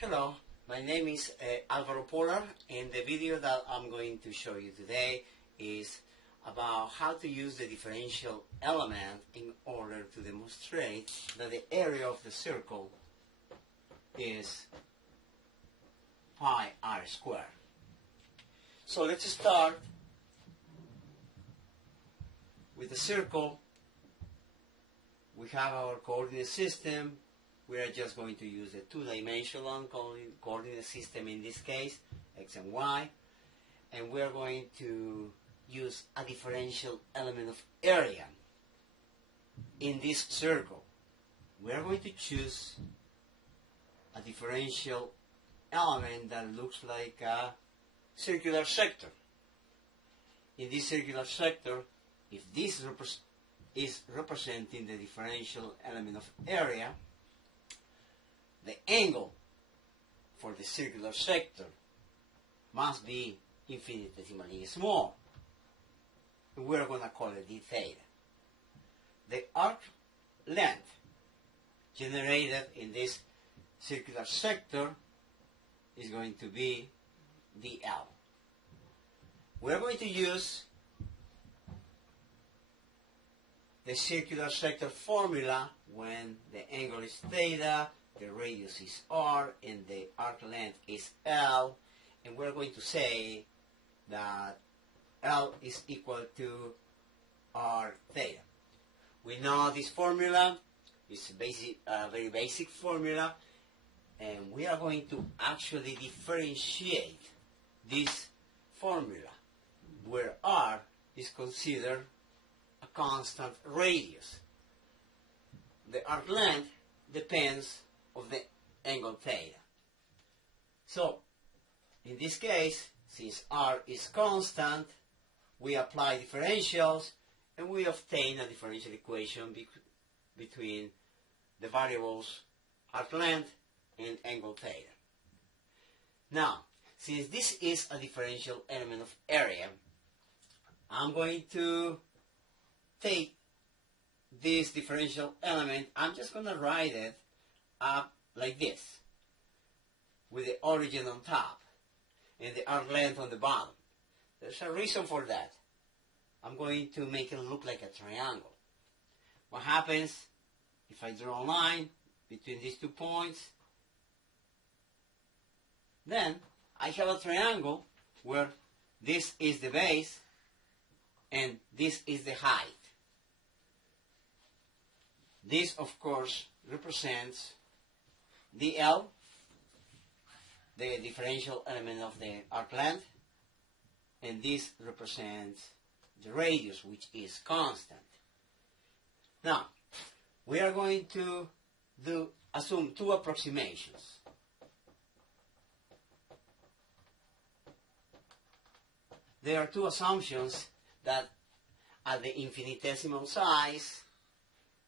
Hello, my name is Alvaro Polar, and the video that I'm going to show you today is about how to use the differential element in order to demonstrate that the area of the circle is pi r squared. So let's start with the circle. We have our coordinate system. We are just going to use a two-dimensional coordinate system in this case, x and y, and we are going to use a differential element of area in this circle. We are going to choose a differential element that looks like a circular sector. In this circular sector, if this is representing the differential element of area, the angle for the circular sector must be infinitesimally small. We're going to call it d theta. The arc length generated in this circular sector is going to be dl. We're going to use the circular sector formula when the angle is theta, the radius is r, and the arc length is l, and we're going to say that l is equal to r theta. We know this formula is a very basic formula, and we are going to actually differentiate this formula where r is considered a constant radius. The arc length depends of the angle theta. So, in this case, since r is constant, we apply differentials and we obtain a differential equation between the variables arc length and angle theta. Now, since this is a differential element of area, I'm going to take this differential element, I'm just going to write it up like this, with the origin on top and the arc length on the bottom. There's a reason for that. I'm going to make it look like a triangle. What happens if I draw a line between these 2 points? Then I have a triangle where this is the base and this is the height. This, of course, represents dl, the differential element of the arc length, and this represents the radius, which is constant. Now, we are going to assume two approximations. There are two assumptions that at the infinitesimal size,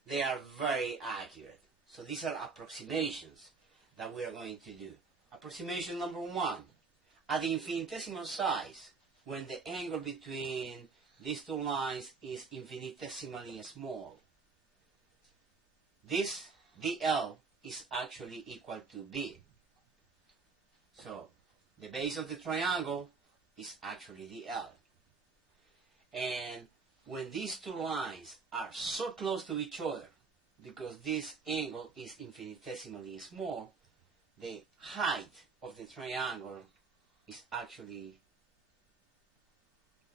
they are very accurate. So these are approximations that we are going to do. Approximation number one, at the infinitesimal size, when the angle between these two lines is infinitesimally small, this dl is actually equal to b. So the base of the triangle is actually dl. And when these two lines are so close to each other, because this angle is infinitesimally small, the height of the triangle is actually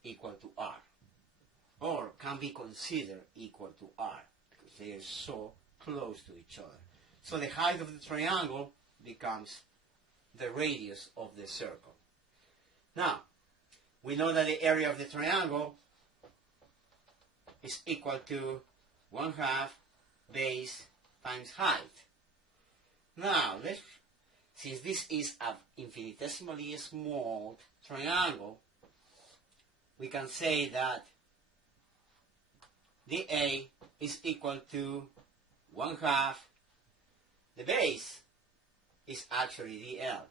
equal to r, or can be considered equal to r, because they are so close to each other. So the height of the triangle becomes the radius of the circle. Now, we know that the area of the triangle is equal to 1/2 base times height. Now, since this is an infinitesimally small triangle, we can say that dA is equal to 1/2. The base is actually dl,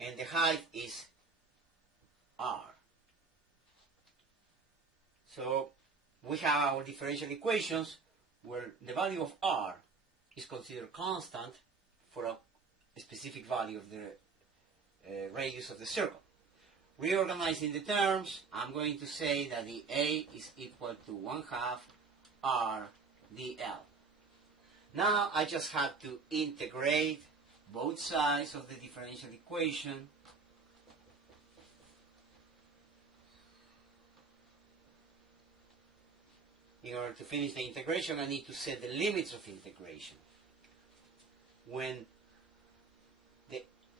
and the height is r. So we have our differential equations where the value of r is considered constant for a specific value of the radius of the circle. Reorganizing the terms, I'm going to say that the A is equal to 1/2 R dl. Now I just have to integrate both sides of the differential equation. In order to finish the integration, I need to set the limits of integration. When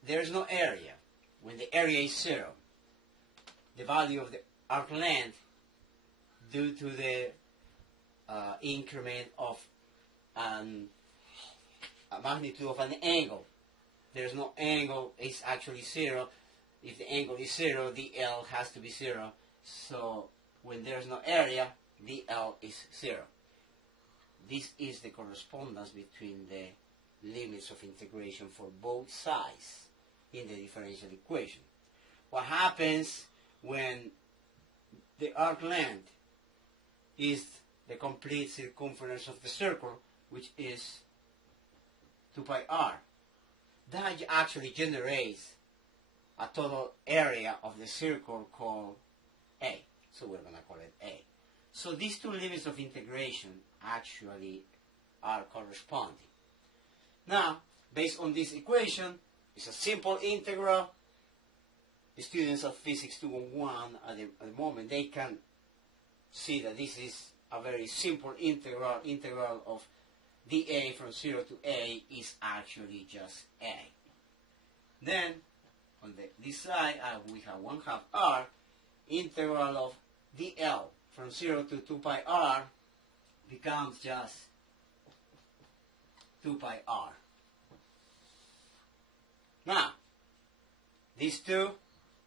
there is no area, when the area is 0, the value of the arc length due to the increment of a magnitude of an angle. There's no angle, it's actually 0. If the angle is 0, dl has to be 0. So when there's no area, dl is 0. This is the correspondence between the limits of integration for both sides in the differential equation. What happens when the arc length is the complete circumference of the circle, which is 2 pi r? That actually generates a total area of the circle called A. So we're going to call it A. So these two limits of integration actually are corresponding. Now, based on this equation, it's a simple integral. The students of Physics 201 at the moment, they can see that this is a very simple integral. Integral of dA from 0 to A is actually just A. Then, on this side, we have 1/2 R. Integral of dl from 0 to 2 pi r becomes just 2 pi r. Now, these two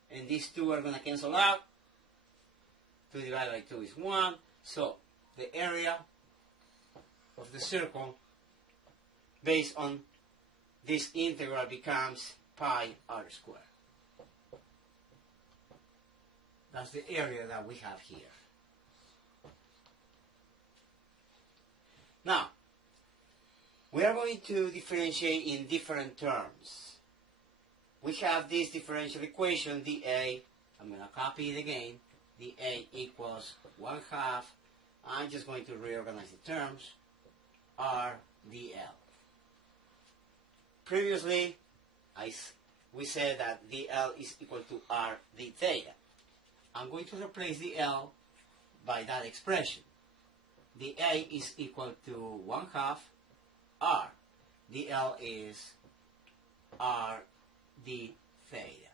and these two are going to cancel out. 2 divided by 2 is 1. So the area of the circle based on this integral becomes pi r squared. That's the area that we have here. Now, we are going to differentiate in different terms. We have this differential equation, dA, I'm going to copy it again, dA equals 1/2, I'm just going to reorganize the terms, R dl. Previously, we said that dl is equal to R d theta. I'm going to replace dl by that expression. dA is equal to 1/2 R. dl is R d theta.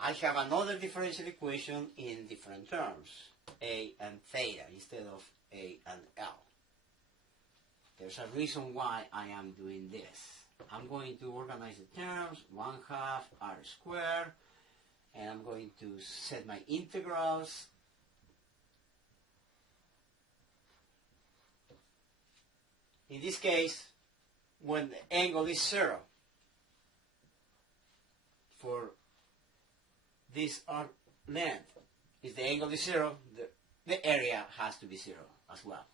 I have another differential equation in different terms, A and theta instead of A and L. There's a reason why I am doing this. I'm going to organize the terms, 1/2 R squared, and I'm going to set my integrals. In this case, when the angle is 0, for this arc length, if the angle is 0, the area has to be 0 as well.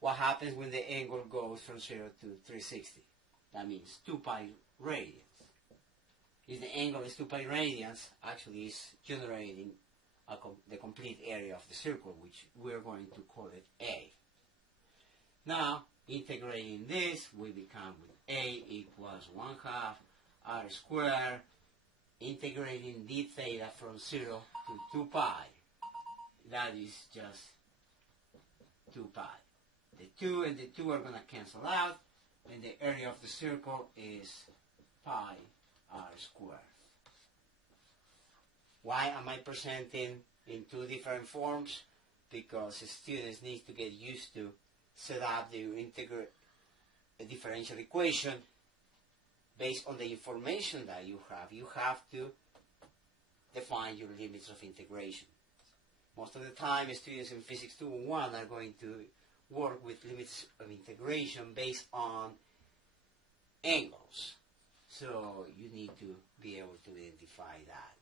What happens when the angle goes from 0 to 360? That means 2 pi radians. If the angle is 2 pi radians, actually it's generating the complete area of the circle, which we're going to call it A. Now, integrating this, we become with A equals 1/2 R squared, integrating d theta from 0 to 2 pi. That is just 2 pi. The 2 and the 2 are going to cancel out, and the area of the circle is pi r squared. Why am I presenting in two different forms? Because students need to get used to set up the differential equation based on the information that you have. You have to define your limits of integration. Most of the time, students in Physics 201 are going to work with limits of integration based on angles. So you need to be able to identify that.